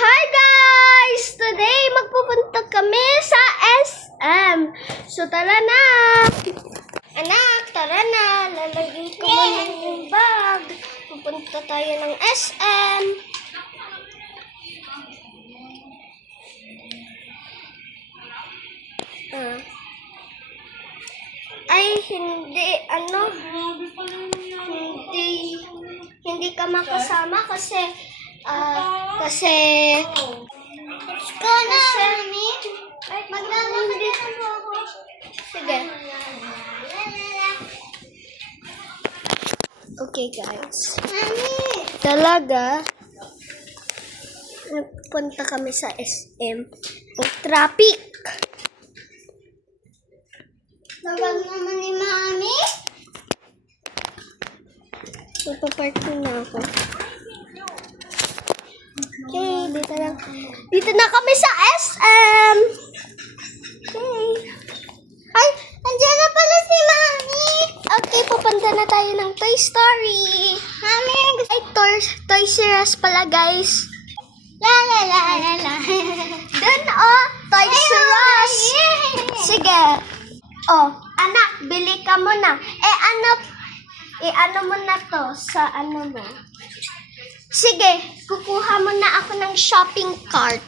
Hi guys! Today, magpupunta kami sa SM. So, tara na! Anak, tara na! Lalagay ko muna yung bag. Pupunta tayo ng SM. Hindi ka makasama kasi let's go na, Mami. Maglalakad na po ako. Sige. Okay, guys. Mami! Talaga, nagpunta kami sa SM. Ang traffic. Tawag naman ni Mami. Papapark na ako. Okay, dito na kami sa SM. Okay. Ay, andyan na pala si Mami. Okay, pupunta na tayo ng Toy Story. Mami, ay Toys R Us pala, guys. La la la la la. Dun, Toys R Us. Sige. Anak, bili ka muna. Ano mo na to sa ano mo? Sige, kukuha mo na ako ng shopping cart.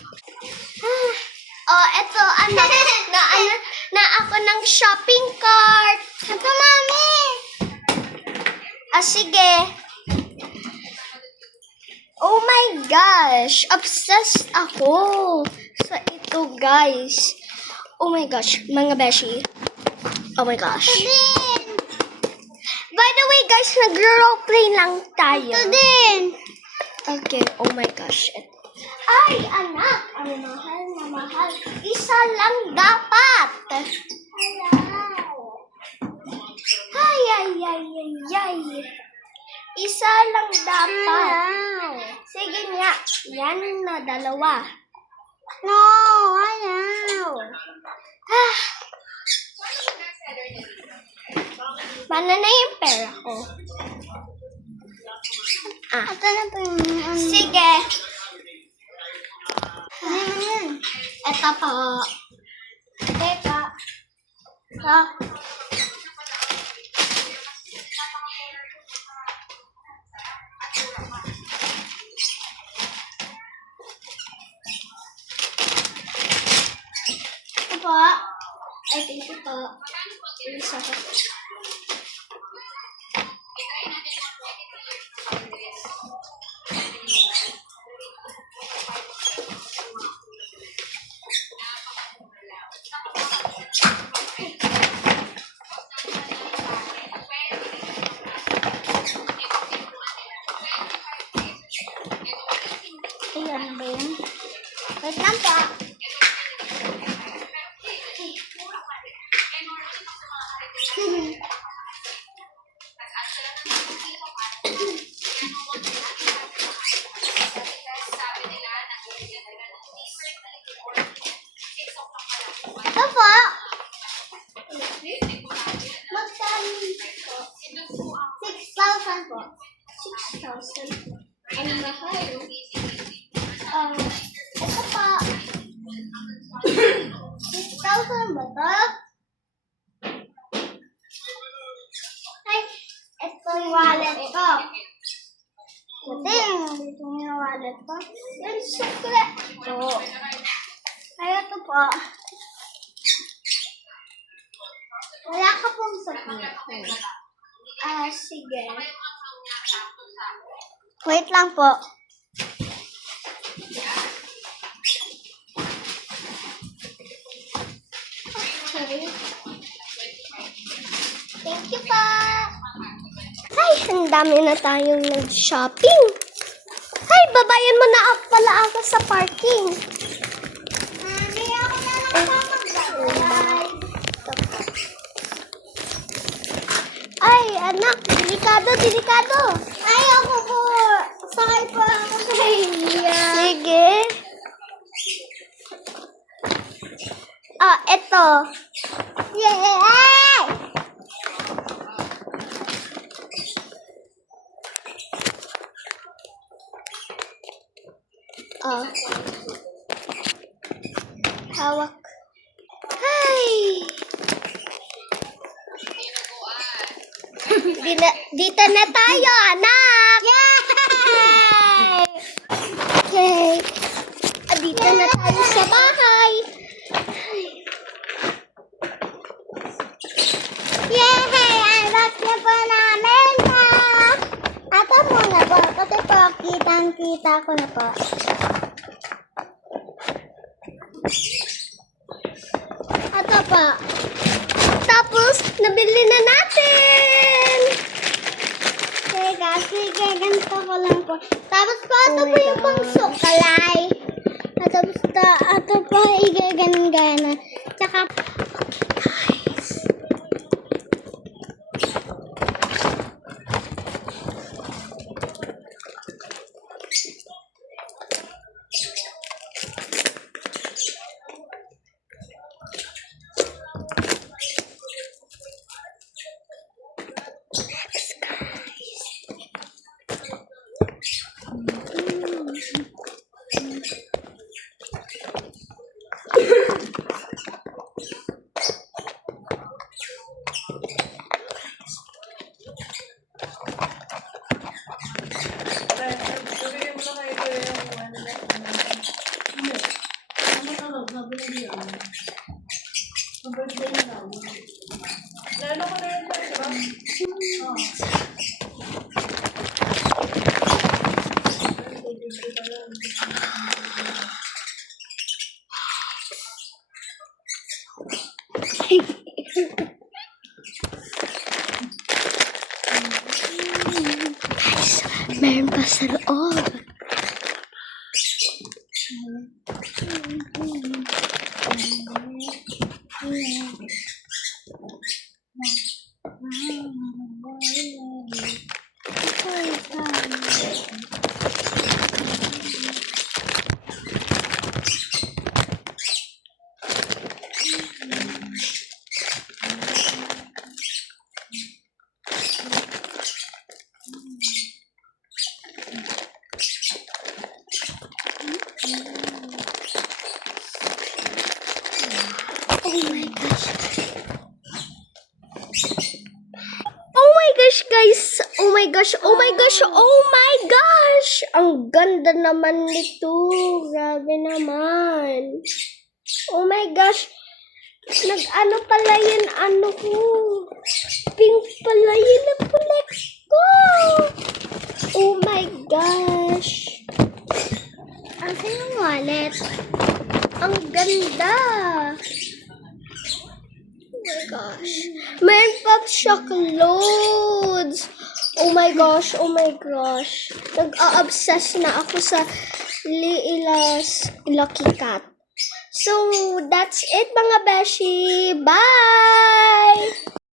Eto, anak, na ako ng shopping cart. Ito, Mami. Sige. Oh my gosh, obsessed ako sa ito, guys. Oh my gosh, mga beshi. Oh my gosh. By the way, guys, nag-roleplay lang tayo. Ito din. Okay, oh my gosh. Ay, anak, ang mahal na mahal. Isa lang dapat. Ay. Isa lang dapat. Sige nga, yan na dalawa. No, ayaw. Paano na yung pera ko? Ito na po yung... Sige. Ito po. Teka. Ito po. Ay, thank you po. Isa po. Ayan ba yun? Wait lang po. Ito po. Magkano po? 6,000 po. 6,000. Ano mahal? Ito po. 6,000 ba ito? Ay, ito yung wallet ko. Ito yung wallet ko. Yung sukle. Ito. Ay, ito po. Wala ka pong sukle. Sige. Wait lang po. Okay. Thank you po. Ay, ang dami na tayong nag-shopping. Ay, babayan mo na pala ako sa parking. Mami, ako na lang magbabayad. Ay, anak, delikado. Ay, ako po. Sakay po ako sa iya. Sige. Eto. Yay! Oh. Hawak. Hi! Dito na tayo, anak! Yay! Okay. Dito na tayo sa bahay. Yay! Unbox na po namin na. Ito muna po. Kasi po, kitang-kita ko na po. Ito po. Tapos, nabili na natin. Sige, ganito ko lang po. Tapos po, ito po yung pang sukalay. Tapos, ito po, igaganon-ganon. Tsaka, guys. Guys, meron pa sa loob. Oh my gosh. Oh my gosh, guys. Oh my gosh. Oh my gosh. Oh my gosh. Ang ganda naman nito. Grabe naman. Oh my gosh. Nag-ano pala yun, ano ko. Pink pala yun na collect ko. Oh my gosh. Asan yung wallet? Ang ganda. Oh my gosh. Meron pa siya clothes. Oh my gosh. Oh my gosh. Nag-a-obsess na ako sa Lila's Lucky Cat. So, that's it mga beshi. Bye!